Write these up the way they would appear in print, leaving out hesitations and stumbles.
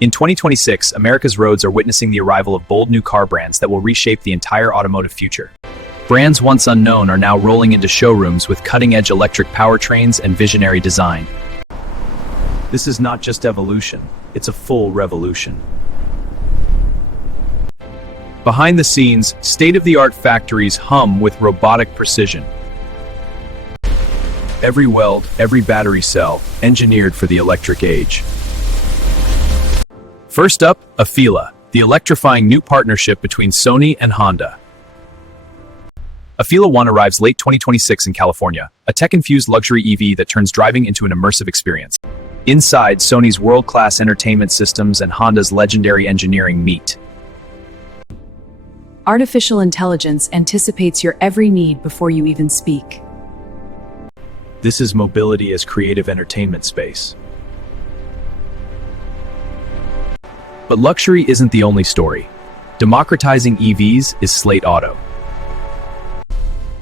In 2026, America's roads are witnessing the arrival of bold new car brands that will reshape the entire automotive future. Brands once unknown are now rolling into showrooms with cutting-edge electric powertrains and visionary design. This is not just evolution, it's a full revolution. Behind the scenes, state-of-the-art factories hum with robotic precision. Every weld, every battery cell, engineered for the electric age. First up, Afeela, the electrifying new partnership between Sony and Honda. Afeela 1 arrives late 2026 in California, a tech-infused luxury EV that turns driving into an immersive experience. Inside, Sony's world-class entertainment systems and Honda's legendary engineering meet. Artificial intelligence anticipates your every need before you even speak. This is mobility as creative entertainment space. But luxury isn't the only story. Democratizing EVs is Slate Auto.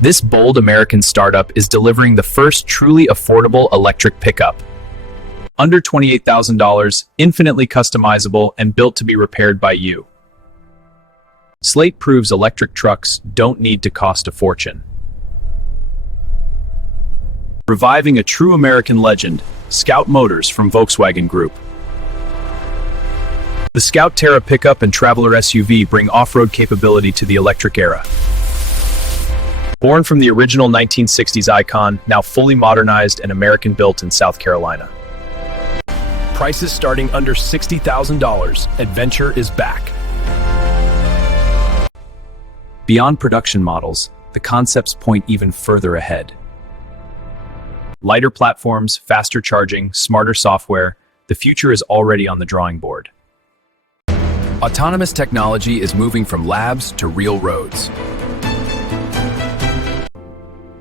This bold American startup is delivering the first truly affordable electric pickup. Under $28,000, infinitely customizable, and built to be repaired by you. Slate proves electric trucks don't need to cost a fortune. Reviving a true American legend, Scout Motors from Volkswagen Group. The Scout Terra pickup and Traveler SUV bring off-road capability to the electric era. Born from the original 1960s icon, now fully modernized and American-built in South Carolina. Prices starting under $60,000, adventure is back. Beyond production models, the concepts point even further ahead. Lighter platforms, faster charging, smarter software, the future is already on the drawing board. Autonomous technology is moving from labs to real roads.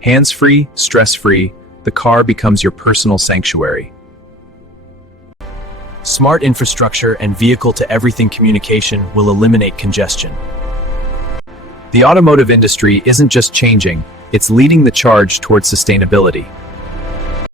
Hands-free, stress-free, the car becomes your personal sanctuary. Smart infrastructure and vehicle-to-everything communication will eliminate congestion. The automotive industry isn't just changing, it's leading the charge towards sustainability.